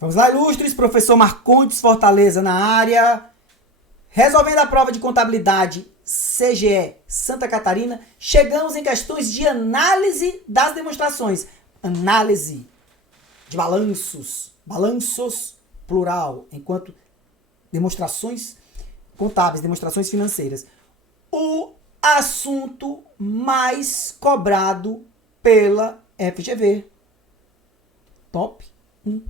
Vamos lá, ilustres, professor Marcondes Fortaleza na área. Resolvendo a prova de contabilidade CGE Santa Catarina, chegamos em questões de análise das demonstrações. Análise de balanços, plural, enquanto demonstrações contábeis, demonstrações financeiras. O assunto mais cobrado pela FGV. Top 1.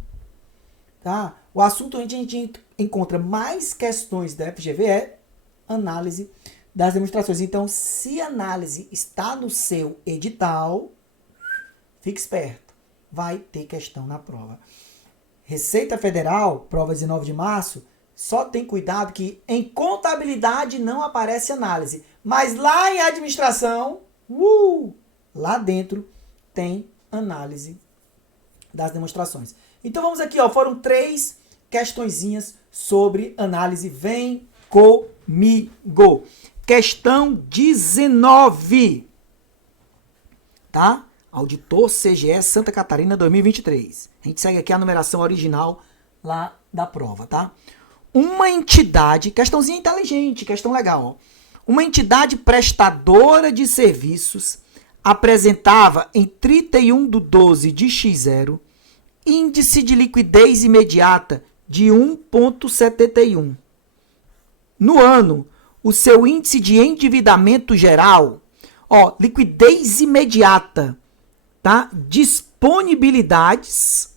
Tá? O assunto onde a gente encontra mais questões da FGV é análise das demonstrações. Então, se análise está no seu edital, fique esperto, vai ter questão na prova. Receita Federal, prova 19 de março, só tem cuidado que em contabilidade não aparece análise, mas lá em administração, lá dentro tem análise das demonstrações. Então vamos aqui, ó, foram 3 questõezinhas sobre análise. Vem comigo. Questão 19. Tá? Auditor CGE Santa Catarina 2023. A gente segue aqui a numeração original lá da prova, tá? Uma entidade, questãozinha inteligente, questão legal, ó. Uma entidade prestadora de serviços apresentava em 31/12 de X0 índice de liquidez imediata de 1,71. No ano, o seu índice de endividamento geral, ó, liquidez imediata, tá? Disponibilidades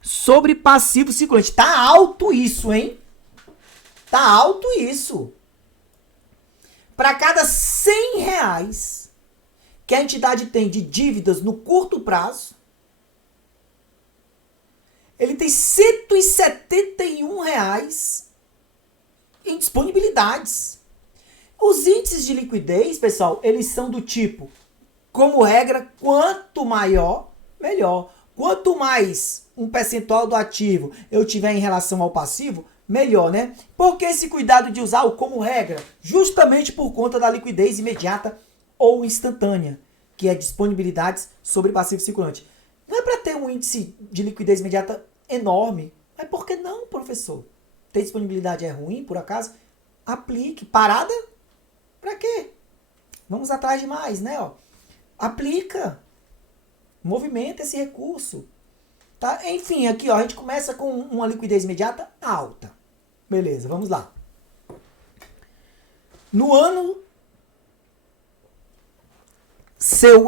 sobre passivo circulante. Tá alto isso, hein? Tá alto isso. Para cada R$100 que a entidade tem de dívidas no curto prazo, ele tem R$171 em disponibilidades. Os índices de liquidez, pessoal, eles são do tipo, como regra, quanto maior, melhor. Quanto mais um percentual do ativo eu tiver em relação ao passivo, melhor, né? Por que esse cuidado de usar o como regra? Justamente por conta da liquidez imediata ou instantânea, que é disponibilidades sobre passivo circulante. Não é para ter um índice de liquidez imediata enorme. Mas por que não, professor? Ter disponibilidade é ruim, por acaso? Aplique. Parada? Para quê? Vamos atrás de mais, né? Ó. Aplica. Movimenta esse recurso. Tá? Enfim, aqui ó, a gente começa com uma liquidez imediata alta. Beleza, vamos lá. No ano,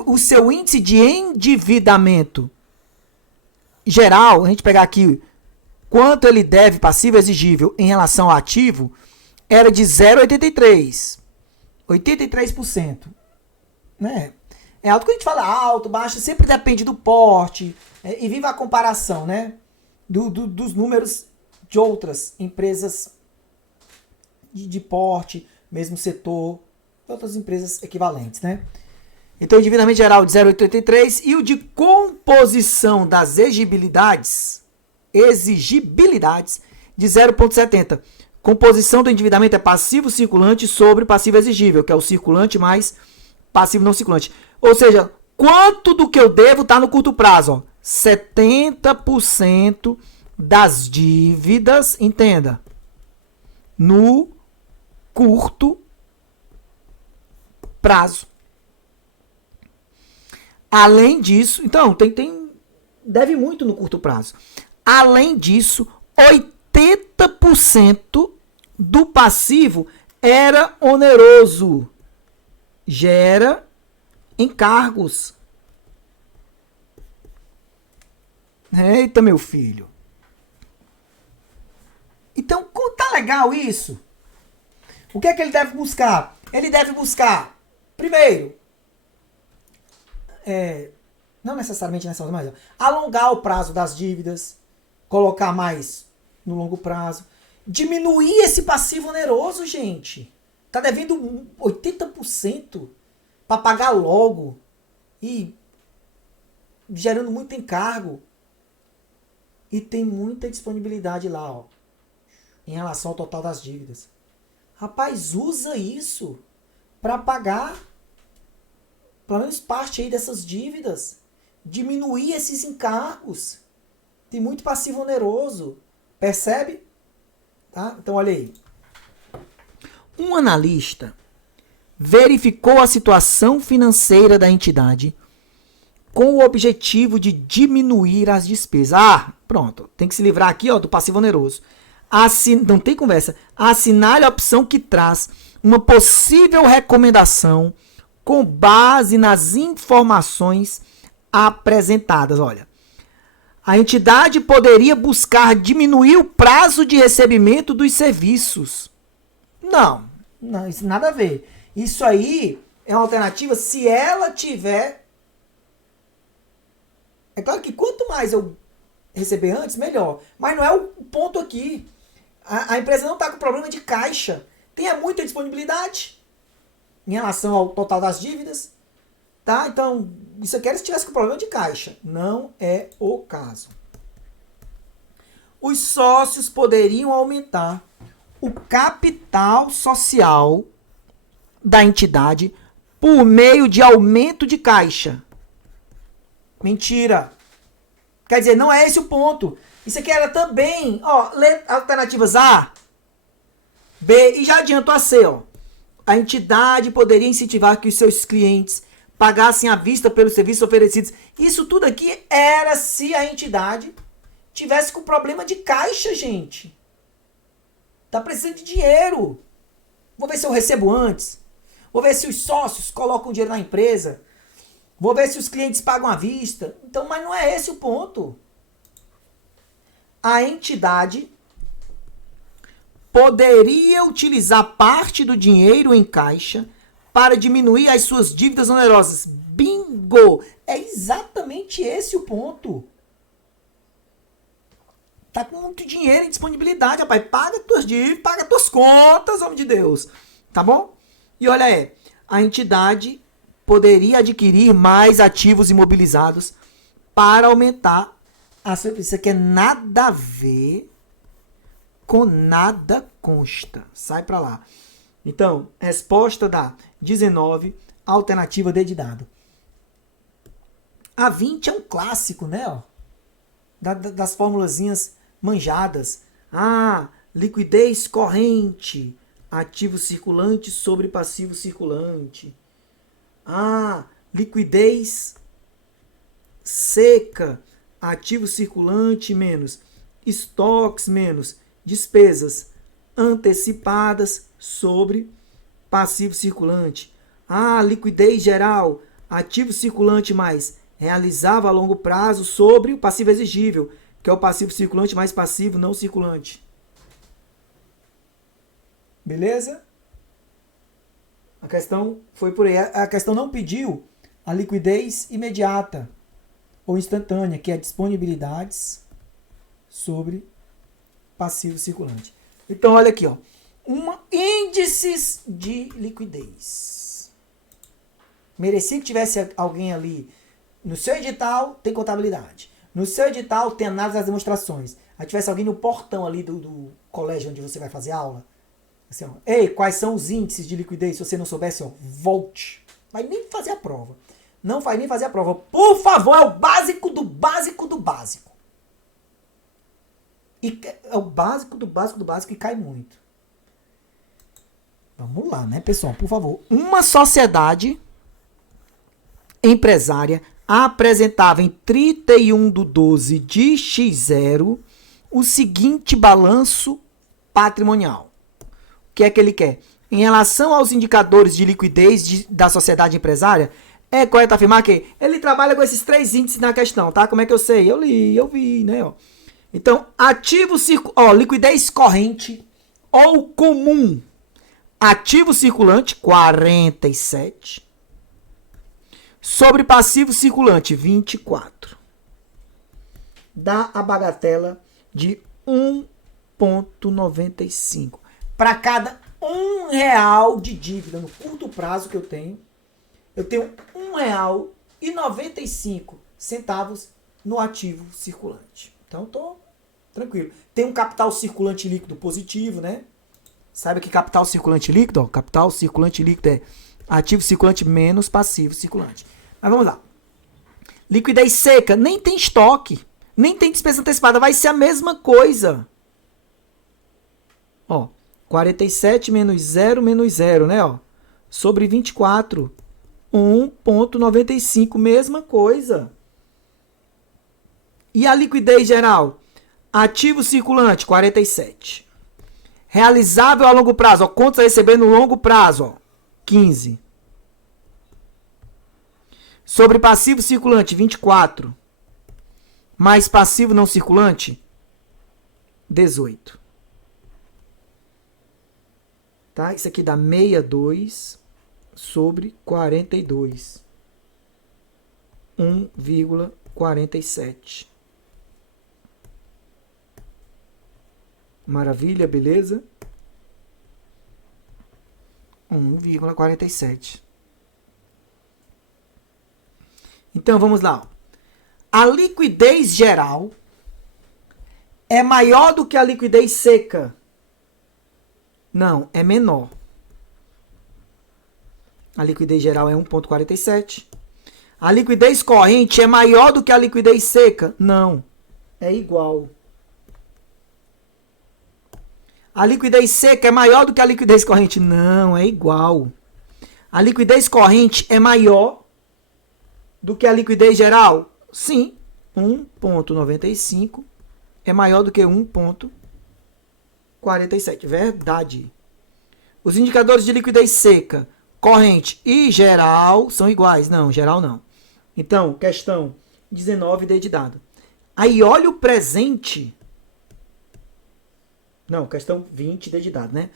o seu índice de endividamento geral, a gente pegar aqui quanto ele deve passivo exigível em relação ao ativo, era de 0,83. 83%. Né? É alto que a gente fala alto, baixo, sempre depende do porte. E viva a comparação, né? Dos números de outras empresas de porte, mesmo setor, outras empresas equivalentes, né? Então, o endividamento geral de 0,83 e o de composição das exigibilidades de 0,70. Composição do endividamento é passivo circulante sobre passivo exigível, que é o circulante mais passivo não circulante. Ou seja, quanto do que eu devo está no curto prazo? Ó, 70% das dívidas, entenda, no curto prazo. Além disso, então, deve muito no curto prazo. Além disso, 80% do passivo era oneroso. Gera encargos. Eita, meu filho. Então, tá legal isso? O que é que ele deve buscar? Ele deve buscar, primeiro, não necessariamente nessa hora, mas alongar o prazo das dívidas, colocar mais no longo prazo, diminuir esse passivo oneroso, gente. Tá devendo 80% para pagar logo e gerando muito encargo. E tem muita disponibilidade lá, ó, em relação ao total das dívidas. Rapaz, usa isso para pagar pelo menos parte aí dessas dívidas. Diminuir esses encargos. Tem muito passivo oneroso. Percebe? Tá? Então, olha aí. Um analista verificou a situação financeira da entidade com o objetivo de diminuir as despesas. Ah, pronto. Tem que se livrar aqui, ó, do passivo oneroso. Não tem conversa. Assinale a opção que traz uma possível recomendação com base nas informações apresentadas. Olha, a entidade poderia buscar diminuir o prazo de recebimento dos serviços. Não, isso nada a ver. Isso aí é uma alternativa se ela tiver... É claro que quanto mais eu receber antes, melhor. Mas não é o ponto aqui. A empresa não está com problema de caixa. Tem muita disponibilidade em relação ao total das dívidas. Tá? Então, isso aqui era se tivesse com problema de caixa. Não é o caso. Os sócios poderiam aumentar o capital social da entidade por meio de aumento de caixa. Mentira. Quer dizer, não é esse o ponto. Isso aqui era também, ó, alternativas A, B e já adianto a C, ó. A entidade poderia incentivar que os seus clientes pagassem à vista pelos serviços oferecidos. Isso tudo aqui era se a entidade tivesse com problema de caixa, gente. Tá precisando de dinheiro. Vou ver se eu recebo antes. Vou ver se os sócios colocam dinheiro na empresa. Vou ver se os clientes pagam à vista. Então, mas não é esse o ponto. A entidade poderia utilizar parte do dinheiro em caixa para diminuir as suas dívidas onerosas. Bingo! É exatamente esse o ponto. Tá com muito dinheiro em disponibilidade, rapaz. Paga tuas dívidas, paga tuas contas, homem de Deus. Tá bom? E olha aí, a entidade poderia adquirir mais ativos imobilizados para aumentar a sua... Isso aqui é nada a ver com nada consta. Sai pra lá. Então, resposta da 19, alternativa D de dado. A 20 é um clássico, né? Ó, das formulazinhas manjadas. Ah, liquidez corrente, ativo circulante sobre passivo circulante. Ah, liquidez seca, ativo circulante menos estoques menos despesas antecipadas sobre passivo circulante. Ah, liquidez geral, ativo circulante mais realizava a longo prazo sobre o passivo exigível, que é o passivo circulante mais passivo não circulante. Beleza? A questão foi por aí. A questão não pediu a liquidez imediata ou instantânea, que é disponibilidades sobre passivo circulante. Então, olha aqui, ó. Índices de liquidez. Merecia que tivesse alguém ali. No seu edital, tem contabilidade. No seu edital, tem análise das demonstrações. Aí tivesse alguém no portão ali do colégio onde você vai fazer aula. Assim, ó, ei, quais são os índices de liquidez? Se você não soubesse, ó, volte. Vai nem fazer a prova. Não vai nem fazer a prova. Por favor, é o básico do básico do básico. E é o básico do básico do básico e cai muito. Vamos lá, né, pessoal? Por favor. Uma sociedade empresária apresentava em 31/12 de X0 o seguinte balanço patrimonial. O que é que ele quer? Em relação aos indicadores de liquidez da sociedade empresária, é correto afirmar que ele trabalha com esses 3 índices na questão, tá? Como é que eu sei? Eu li, eu vi, né? Ó. Então, liquidez corrente ou comum. Ativo circulante, 47. Sobre passivo circulante, 24. Dá a bagatela de 1,95. Para cada R$1 de dívida no curto prazo que eu tenho R$1,95 no ativo circulante. Então, tô tranquilo. Tem um capital circulante líquido positivo, né? Sabe que capital circulante líquido? Ó, capital circulante líquido é ativo circulante menos passivo circulante. Mas vamos lá. Liquidez seca, nem tem estoque. Nem tem despesa antecipada, vai ser a mesma coisa. Ó, 47 menos 0, né, ó, sobre 24. 1,95, mesma coisa. E a liquidez geral? Ativo circulante, 47. Realizável a longo prazo, ó, contas a receber no longo prazo, ó, 15. Sobre passivo circulante, 24. Mais passivo não circulante, 18. Tá? Isso aqui dá 62 sobre 42. 1,47. Maravilha, beleza? 1,47. Então, vamos lá. A liquidez geral é maior do que a liquidez seca? Não, é menor. A liquidez geral é 1,47. A liquidez corrente é maior do que a liquidez seca? Não, é igual. A liquidez seca é maior do que a liquidez corrente? Não, é igual. A liquidez corrente é maior do que a liquidez geral? Sim, 1,95 é maior do que 1,47. Verdade. Os indicadores de liquidez seca, corrente e geral são iguais? Não, geral não. Então, questão 19D de dado. Aí olha o presente. Não, questão 20D de dado, né?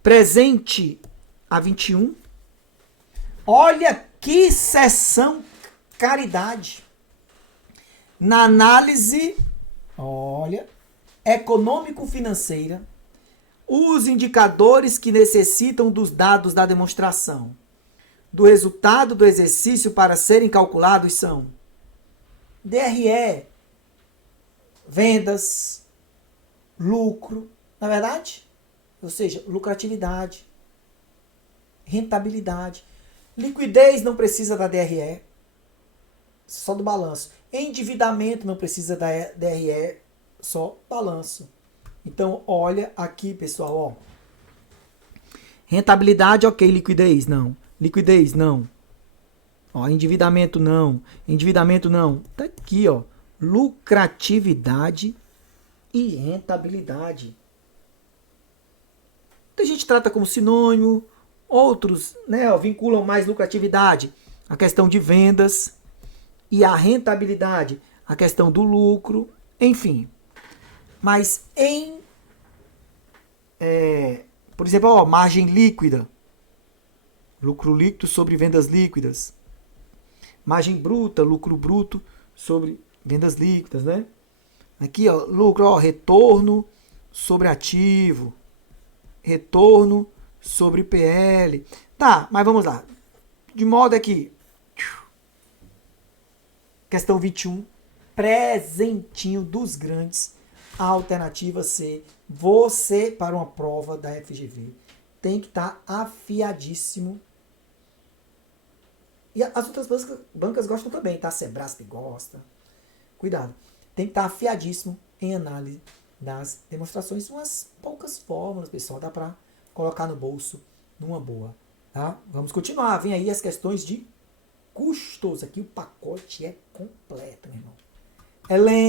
Presente a 21. Olha que seção caridade. Na análise, olha, econômico-financeira, os indicadores que necessitam dos dados da demonstração do resultado do exercício para serem calculados são DRE, vendas, lucro, na verdade? Ou seja, lucratividade, rentabilidade. Liquidez não precisa da DRE, só do balanço. Endividamento não precisa da DRE, só balanço. Então, olha aqui, pessoal, ó. Rentabilidade, ok. Liquidez, não. Liquidez, não. Ó, endividamento, não. Endividamento, não. Tá aqui, ó. Lucratividade e rentabilidade. Muita gente trata como sinônimo. Outros, né, ó, vinculam mais lucratividade a questão de vendas e a rentabilidade a questão do lucro. Enfim. Mas por exemplo, ó, margem líquida, lucro líquido sobre vendas líquidas, margem bruta, lucro bruto sobre vendas líquidas, né? Aqui, ó, lucro, ó, retorno sobre ativo, retorno sobre PL. Tá, mas vamos lá. De modo é que questão 21, presentinho dos grandes. A alternativa C, você para uma prova da FGV tem que estar afiadíssimo. E as outras bancas gostam também, tá? Sebrasp gosta. Cuidado. Tem que estar afiadíssimo em análise das demonstrações. Umas poucas fórmulas, pessoal, dá para colocar no bolso numa boa. Tá? Vamos continuar. Vem aí as questões de custos. Aqui o pacote é completo, meu irmão. Helena.